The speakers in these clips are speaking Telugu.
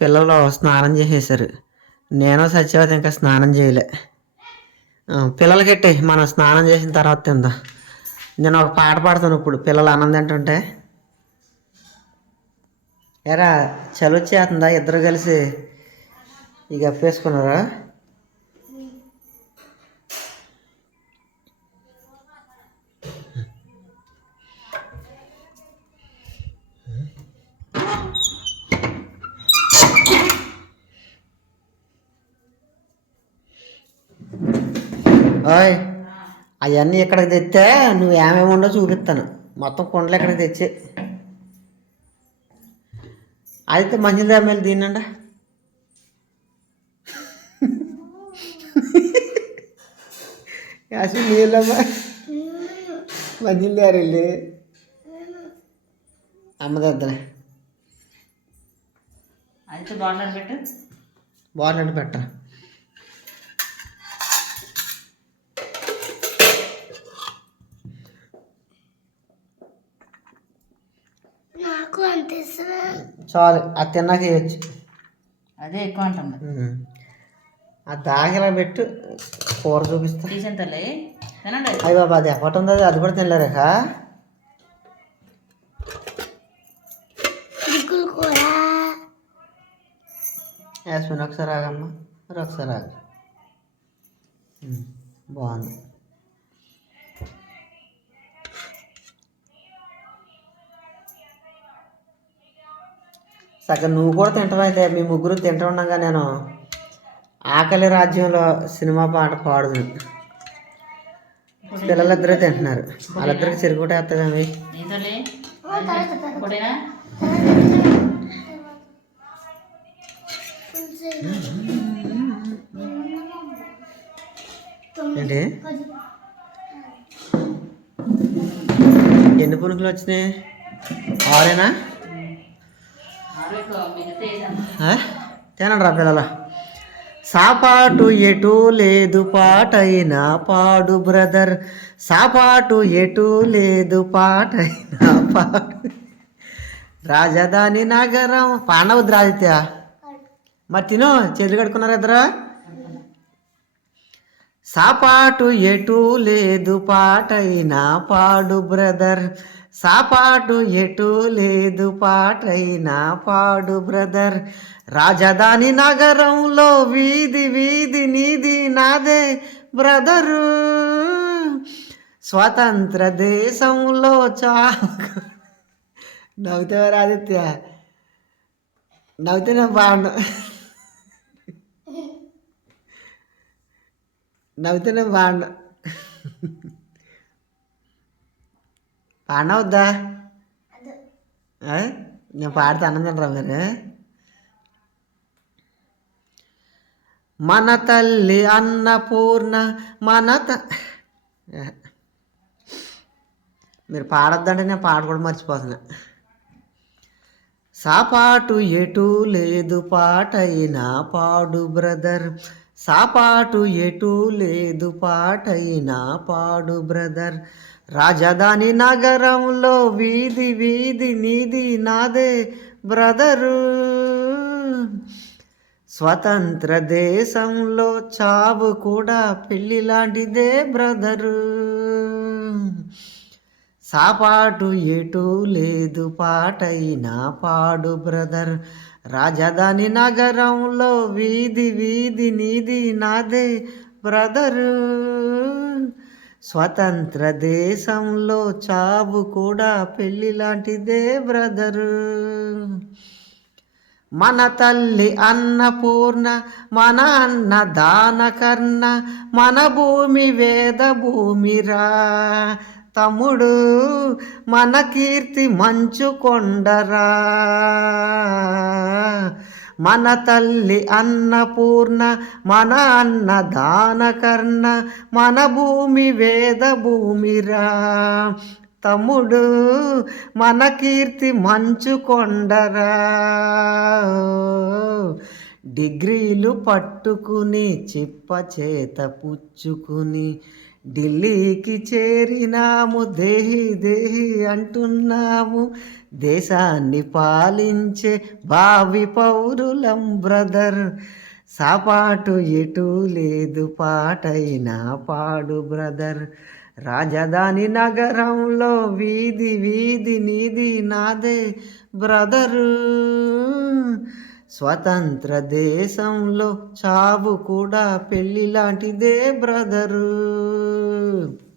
పిల్లలు స్నానం చేసేసారు. నేను సత్యవతి ఇంకా స్నానం చేయలే. పిల్లలకెట్టే మనం స్నానం చేసిన తర్వాత తిందాం. నేను ఒక పాట పాడతాను ఇప్పుడు పిల్లలు ఆనందం ఏంటంటే ఎరా చలి వచ్చేస్తుందా? ఇద్దరు కలిసి ఇక అప్పేసుకున్నారా ఓయ్ అవన్నీ ఇక్కడికి తెస్తే నువ్వు ఏమేమి ఉండో చూపిస్తాను. మొత్తం కుండలు ఇక్కడికి తెచ్చి. అయితే మంచిది ఎమ్మెల్యే దీనండి యాసి నీళ్ళమ్మా. మంచిది గారు వెళ్ళి అమ్మదద్దలే అయితే బాటిల్ పెట్టు. బాటిల్ పెట్టరా చాలు అది తిన్నాక వేయచ్చు అదే ఎక్కువ అంటుంది. ఆ దాగిలా పెట్టు కూర చూపిస్తా. తీసిన తల్లి. తినండి. అయ్యి బాబా అది ఎప్పటి ఉంది? అది? అది కూడా తినలేరేక యాస్మిన్ ఒకసారి ఆగమ్మా. ఒకసారి ఆగ. ఉమ్, బాగుంది. సగం నువ్వు కూడా తింటావైతే మీ ముగ్గురు తింటూ ఉండగా నేను. ఆకలి రాజ్యంలో సినిమా పాట పాడుదు పిల్లలిద్దరూ తింటున్నారు. వాళ్ళిద్దరికి చిరుగుట వేస్తుంది అవి ఏంటి? ఎన్ని పునుకులు వచ్చినాయి? ఆరేనా ఆరు ఎక్కువ మిగిలితే వేసాను ఆ? తినండి రా పిల్లల. సాపాటు ఎటు లేదు పాటైనా పాడు బ్రదర్. సాపాటు ఎటు లేదు పాటైనా పాడు. రాజధాని నగరం. పాండవద్దు రాజిత్య మరి తిను చేతులు కడుకున్నారు ఇద్దరు. సాపాటు ఎటు లేదు పాటైనా పాడు బ్రదర్. సాపాటు ఎటు లేదు పాటైనా పాడు బ్రదర్. రాజధాని నగరంలో వీధి వీధి నీది నాదే బ్రదరు. స్వతంత్ర దేశంలో చా నవ్వుతావారు ఆదిత్య? నవ్వుతూనే బాగుండు నవ్వుతూనే బాగుండు పాడవద్దా ఆ? నేను పాడితే అన్నం తినరా మీరు మన తల్లి అన్నపూర్ణ మన త. మీరు పాడొద్దంటే నేను పాట కూడా మర్చిపోతున్నా సాపాటు ఎటు లేదు పాటైనా పాడు బ్రదర్ సాపాటు ఎటు లేదు పాటైనా పాడు బ్రదర్ రాజధాని నగరంలో వీధి వీధి నీది నాదే బ్రదరు. స్వతంత్ర దేశంలో చావు కూడా పెళ్ళి లాంటిదే బ్రదరు. సాపాటు ఎటు లేదు పాటైనా పాడు బ్రదర్. రాజధాని నగరంలో వీధి వీధి నీది నాదే బ్రదరు. స్వతంత్ర దేశంలో చావు కూడా పెళ్ళి లాంటిదే బ్రదరు. మన తల్లి అన్నపూర్ణ మన అన్న దానకర్ణ మన భూమి వేద భూమిరా. తమ్ముడు మన కీర్తి మంచు కొండరా. మన తల్లి అన్నపూర్ణ మన అన్న దానకర్ణ మన భూమి వేద భూమిరా. తమ్ముడు మన కీర్తి మంచు కొండరా. డిగ్రీలు పట్టుకుని చిప్ప చేత పుచ్చుకుని ఢిల్లీకి చేరినాము దేహి దేహి అంటున్నాము. దేశాన్ని పాలించే భావి పౌరులం బ్రదర్. సాపాటు ఎటు లేదు పాటైనా పాడు బ్రదర్. రాజధాని నగరంలో వీధి వీధి నీది నాదే బ్రదరు. స్వతంత్ర దేశంలో చావు కూడా పెళ్ళి లాంటిదే బ్రదరు.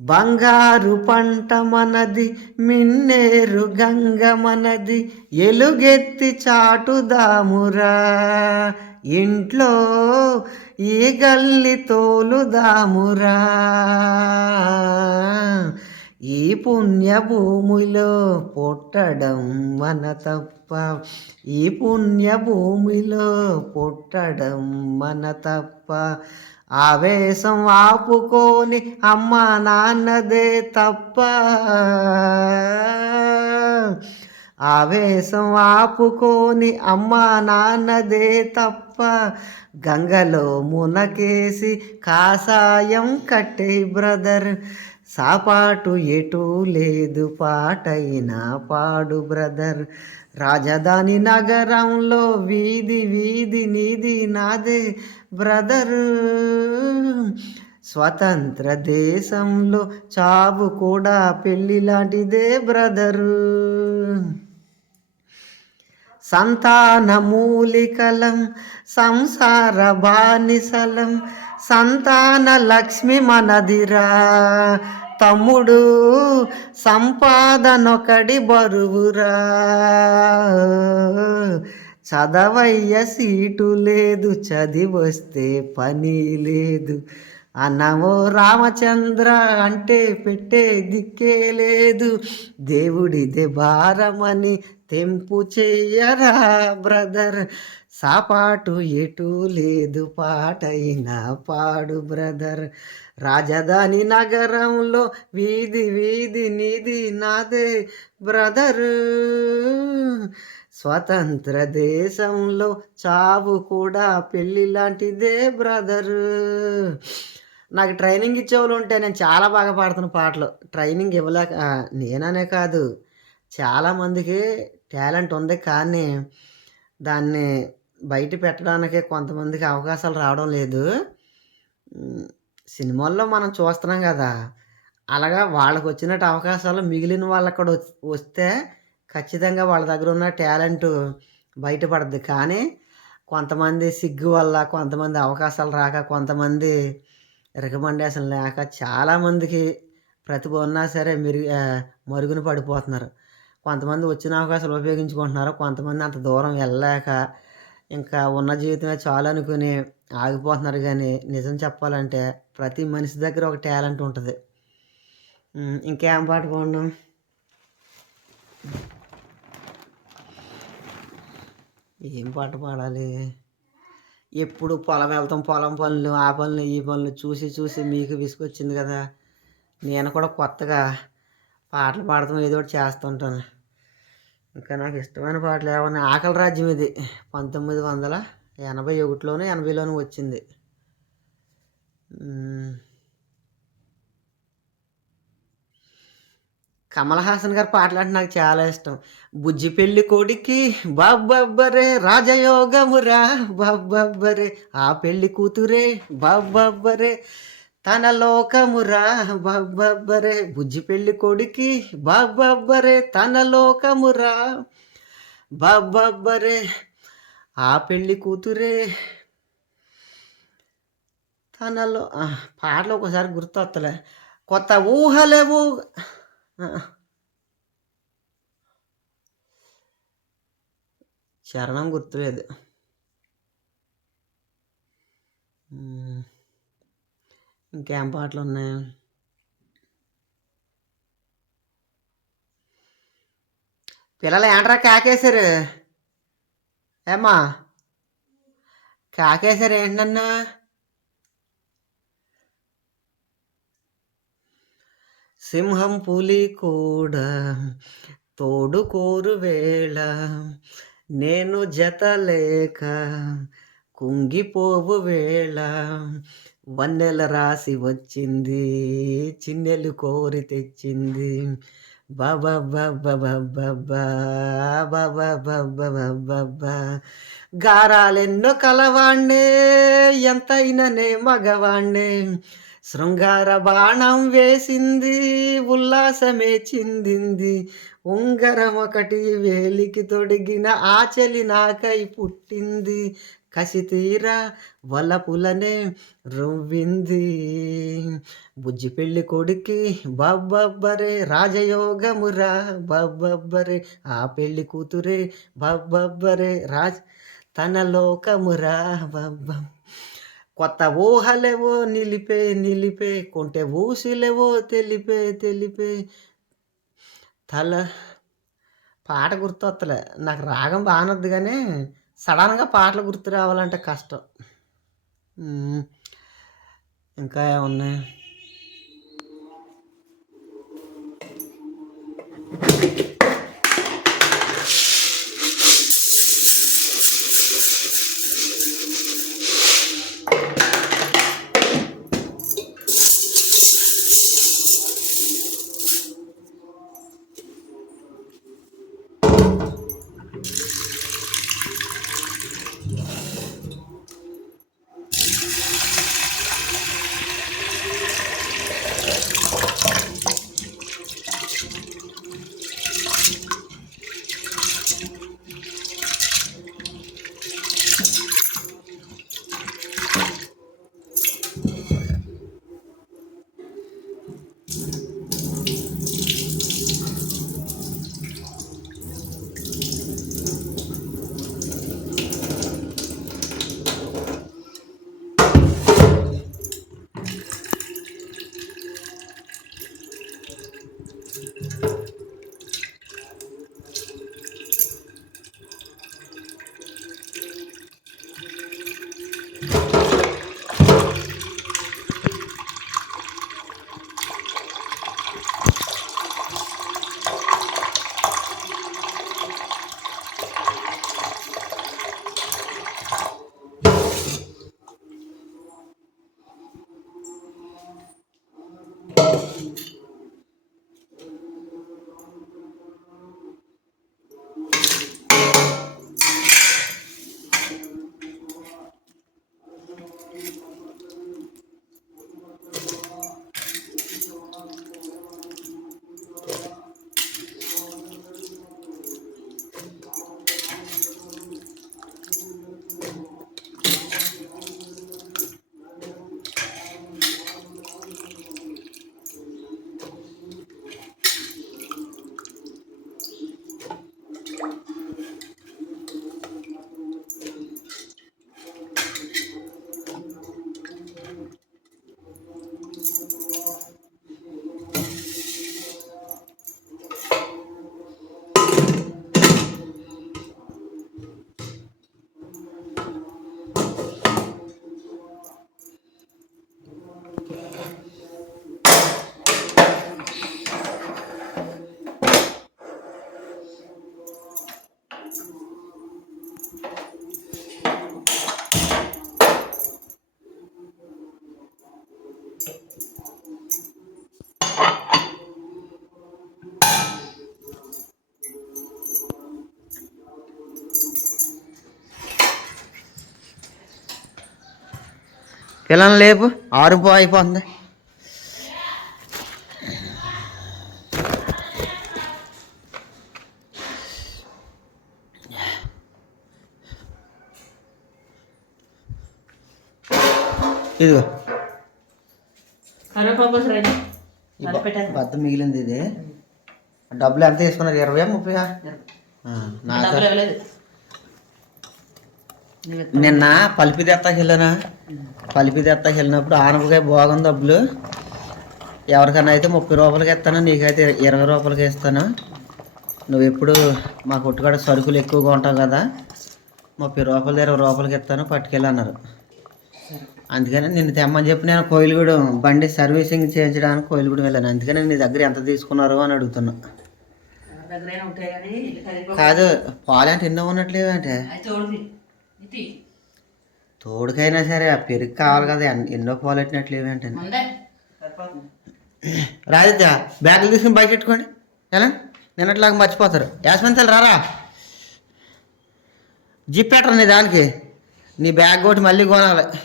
బంగారు పంట మనది మిన్నేరు గంగ మనది ఎలుగెత్తి చాటుదామురా. ఇంట్లో ఈ గల్లి తోలుదామురా. ఈ పుణ్యభూమిలో పుట్టడం మన తప్ప ఈ పుణ్యభూమిలో పుట్టడం మన తప్ప. ఆవేశం ఆపుకొని అమ్మ నాన్నదే తప్ప. ఆవేశం ఆపుకొని అమ్మ నాన్నదే తప్ప. గంగలో మునకేసి కాసాయం కట్టే బ్రదర్. సాపాటు ఎటూ లేదు పాటైనా పాడు బ్రదర్. రాజధాని నగరంలో వీధి వీధి నీది నాదే బ్రదరు. స్వతంత్ర దేశంలో చావు కూడా పెళ్ళి లాంటిదే బ్రదరు. సంతాన మూలికలం సంసార బానిసలం సంతాన లక్ష్మి మనదిరా. తమ్ముడు సంపాదనొకడి బరువురా. చదవయ్య సీటు లేదు చదివొస్తే పని లేదు. అన్నమో రామచంద్ర అంటే పెట్టే దిక్కే లేదు. దేవుడిదే భారమని తెంపు చెయ్యరా బ్రదర్? సాపాటు ఎటు లేదు పాటైనా పాడు బ్రదర్. రాజధాని నగరంలో వీధి వీధి నిధి నాదే బ్రదర్. స్వతంత్ర దేశంలో చావు కూడా పెళ్ళి లాంటిదే బ్రదరు. నాకు ట్రైనింగ్ ఇచ్చేవాళ్ళు ఉంటే నేను చాలా బాగా పాడుతున్న పాటలు. ట్రైనింగ్ ఇవ్వలేక నేననే కాదు. చాలామందికి టాలెంట్ ఉంది కానీ దాన్ని బయట పెట్టడానికి కొంతమందికి అవకాశాలు రావడం లేదు. సినిమాల్లో మనం చూస్తున్నాం కదా అలాగా వాళ్ళకి వచ్చినట్టు అవకాశాలు మిగిలిన వాళ్ళకి కూడా వస్తే ఖచ్చితంగా వాళ్ళ దగ్గర ఉన్న టాలెంట్ బయటపడద్దు. కానీ కొంతమంది సిగ్గు వల్ల కొంతమంది అవకాశాలు రాక కొంతమంది రికమెండేషన్ లేక చాలామందికి ప్రతిభ ఉన్నా సరే మెరుగు మరుగున పడిపోతున్నారు. కొంతమంది వచ్చిన అవకాశాలు ఉపయోగించుకుంటున్నారు. కొంతమంది అంత దూరం వెళ్ళలేక ఇంకా ఉన్న జీవితమే చాలు అనుకుని ఆగిపోతున్నారు. కానీ నిజం చెప్పాలంటే ప్రతి మనిషి దగ్గర ఒక టాలెంట్ ఉంటుంది. ఇంకేం పాట పాడడం ఏం పాట పాడాలి? ఎప్పుడు పొలం వెళ్తాం పొలం పనులు ఆ పనులు ఈ పనులు చూసి చూసి మీకు విసుకొచ్చింది కదా. నేను కూడా కొత్తగా పాటలు పాడతాం ఏదో ఒకటి చేస్తుంటాను. ఇంకా నాకు ఇష్టమైన పాటలు ఏమన్నా ఆకలి రాజ్యం ఇది. పంతొమ్మిది వందల ఎనభై ఒకటిలోనే ఎనభైలోనూ వచ్చింది. కమల్ హాసన్ గారి పాటలు అంటే నాకు చాలా ఇష్టం. బుజ్జి పెళ్ళి కొడికి బాబ్బబ్బరే రాజయోగమురా బాబ్బబ్బరే. ఆ పెళ్ళి కూతురే బాబ్బబ్బరే. తన లోకమురా బాబ్బబ్బరే. బుజ్జి పెళ్ళి కొడికి బాబ్బబ్బరే తన లోకమురా బాబ్బబ్బరే. ఆ పెళ్ళి కూతురే తనలో పాటలు ఒకసారి గుర్తొస్తలే కొత్త ఊహలేవు చరణం గుర్తులేదు. ఇంకేం పాటలు ఉన్నాయి? పిల్లలు ఏంట్రా కాకేశారు? ఏమ్మా? కాకేశారు ఏంటన్నా? సింహం పులి కూడా తోడు కోరు వేళ. నేను జత లేక కుంగిపోవు వేళ. వన్నెల రాసి వచ్చింది చిన్నెలు కోరి తెచ్చింది. బాబా బాబా బాబా బాబా బాబా బాబా గారాలెన్నో కలవాణ్ణే ఎంతైననే మగవాణ్ణే. శృంగార బాణం వేసింది ఉల్లాసమే చిందింది. ఉంగరం ఒకటి వేలికి తొడిగిన ఆచలి నాకై పుట్టింది. కసితీరా వలపులనే రువ్వింది. బుజ్జి పెళ్ళి కొడుకి బబ్బబ్బరే రాజయోగమురా బబ్బబ్బరే ఆ పెళ్ళి కూతురే బబ్బబ్బరే రాజ్ తన లోకమురా బబ్బ కొత్త ఊహలేవో నిలిపే నిలిపే కొంటే ఊసులేవో తెలిపే తెలిపే. తల పాట గుర్తొత్తలే. నాకు రాగం బాగానొద్దు కానీ సడన్గా పాటలు గుర్తు రావాలంటే కష్టం. ఇంకా ఏమున్నాయి? పిల్లలు లేపు ఆరుపో అయిపోతుంది. ఇదిగో. బద్ద మిగిలింది ఇది. డబ్బులు ఎంత తీసుకున్నారు? ఇరవై. ముప్పై నాకు డబ్బులు ఇవ్వలేదు నువ్వు ఎత్తు. నిన్న పలిపి తెత్తాకి వెళ్ళానా? పలిపి తెత్తాకి వెళ్ళినప్పుడు ఆనపకాయ బాగుంది డబ్బులు ఎవరికైనా అయితే ముప్పై రూపాయలకి ఇస్తాను నీకైతే ఇరవై రూపాయలకి ఇస్తాను. నువ్వు ఎప్పుడు మా కొట్టుకాడ సరుకులు ఎక్కువగా ఉంటావు కదా ముప్పై రూపాయలు ఇరవై రూపాయలకి ఇస్తాను పట్టుకెళ్ళి అన్నారు అందుకని నిన్ను తెమ్మని చెప్పి నేను కోయిలగూడెం బండి సర్వీసింగ్ చేయించడానికి కోయిలగూడెం వెళ్ళాను. అందుకని నీ దగ్గర ఎంత తీసుకున్నారు అని అడుగుతున్నా. కాదు పాలు అంటే ఎన్నో ఉన్నట్లేవు అంటే. అది చూడది ఇది? తోడుకైనా సరే ఆ పెరుగు కావాలి కదా ఎన్- ఎన్నో పాలు పెట్టినట్లు ఉందే సరిపోతుంది. రాదిత్య బ్యాగులు తీసుకుని బయట పెట్టుకోండి. ఎలా? నిన్నట్లాగా మర్చిపోతారు. యాస్మంతలు రారా? జిప్ పెట్టరు నీ దానికి? నీ బ్యాగ్ ఒకటి మళ్ళీ కొనాలి.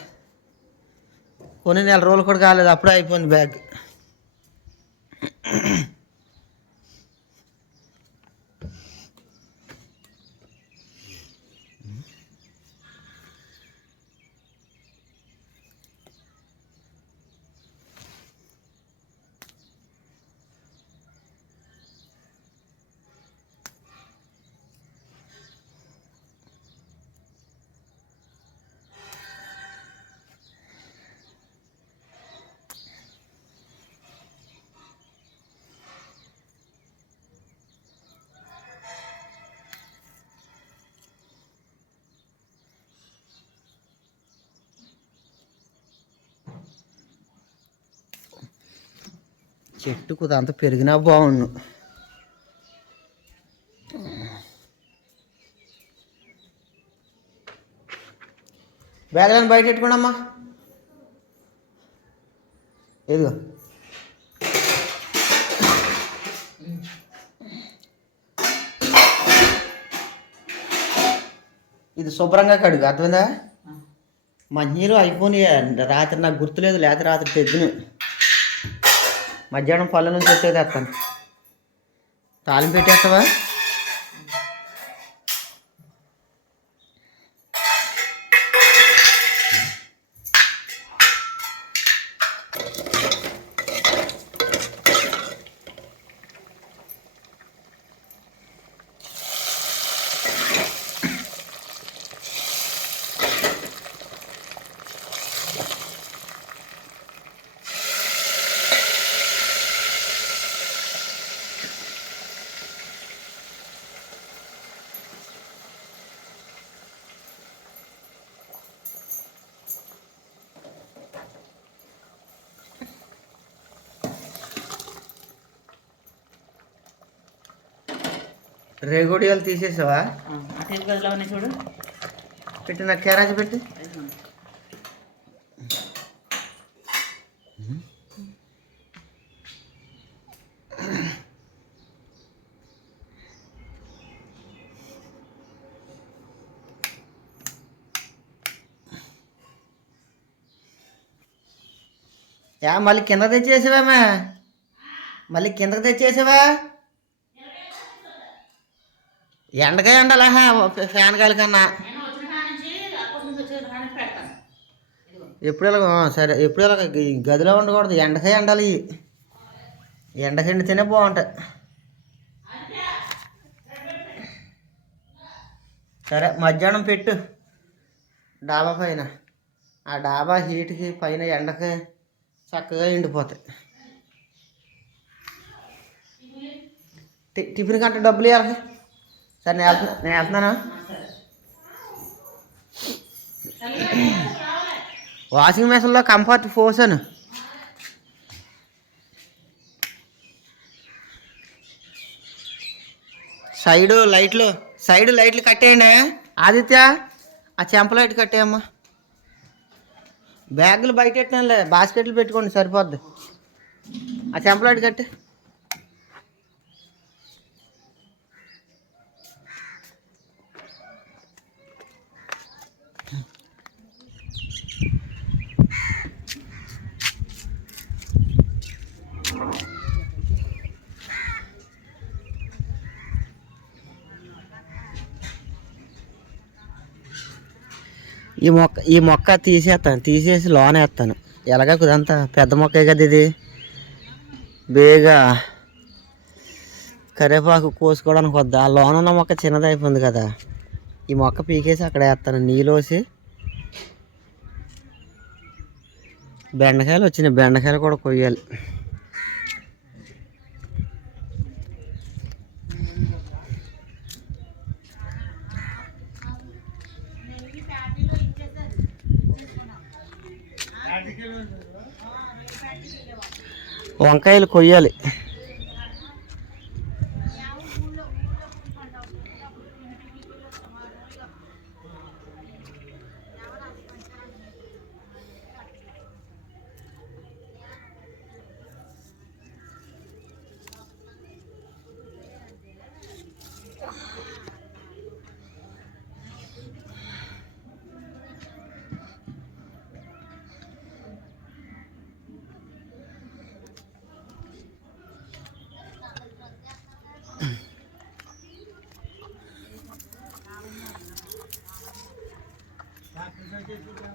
కొని నెల రోజులు కూడా కాలేదు అప్పుడే అయిపోయింది బ్యాగ్. చెట్టు కుదంత పెరిగినా బాగుండు. బ్యాగ్లను బయట పెట్టుకోండమ్మా. ఇదిగో. ఇది శుభ్రంగా కడుగు అర్థమైందా? మంచినీళ్ళు అయిపోయినాయి రాత్రి నాకు గుర్తులేదు లేకపోతే రాత్రి తెద్దును మధ్యాహ్నం పళ్ళ నుంచి వచ్చేది తెస్తాను తాలింపు పెట్టేస్తావా? రేగోడియాలు తీసేసావా? గదిలో ఉన్నాయి చూడు. పెట్టి నాకు క్యారేజ్ పెట్టి. యా మళ్ళీ కింద తెచ్చేసావా మళ్ళీ కిందకి తెచ్చేసావా? ఎండగా ఎండలా ఫ్యాన్ గాలి కన్నా. ఎప్పుడు ఇలా ఆ, సరే ఎప్పుడు ఇలా ఈ గదిలో ఉండకూడదు ఎండగా ఎండాలి. ఎండకి ఎండితేనే బాగుంటాయి. సరే మధ్యాహ్నం పెట్టు డాబా పైన. ఆ డాబా హీట్కి పైన ఎండకి చక్కగా ఎండిపోతాయి. టిఫిన్ కంటే డబ్బులు ఇవ్వాలి సరే నేను వెళ్తున్నా నేను వెళ్తున్నానా? వాషింగ్ మెషిన్లో కంఫర్ట్ పోసాను. సైడ్ లైట్లు సైడ్ లైట్లు కట్టేయండి ఆదిత్య ఆ చెంప లైట్ కట్టేయమ్మా. బ్యాగులు బయట పెట్టినా బాస్కెట్లు పెట్టుకోండి సరిపోద్ది. ఆ చెంప లైట్ కట్టే. ఈ మొక్క ఈ మొక్క తీసేస్తాను తీసేసి లోన వేస్తాను ఎలాగ కుదంతా? పెద్ద మొక్కే కదా ఇది. బేగా కరివేపాకు కోసుకోవడానికి వద్ద? ఆ లోన ఉన్న మొక్క చిన్నది అయిపోయింది కదా. ఈ మొక్క పీకేసి అక్కడ వేస్తాను. నీళ్ళోసి బెండకాయలు వచ్చినాయి బెండకాయలు కూడా కొయ్యాలి. వంకాయలు కొయ్యాలి. Thank you.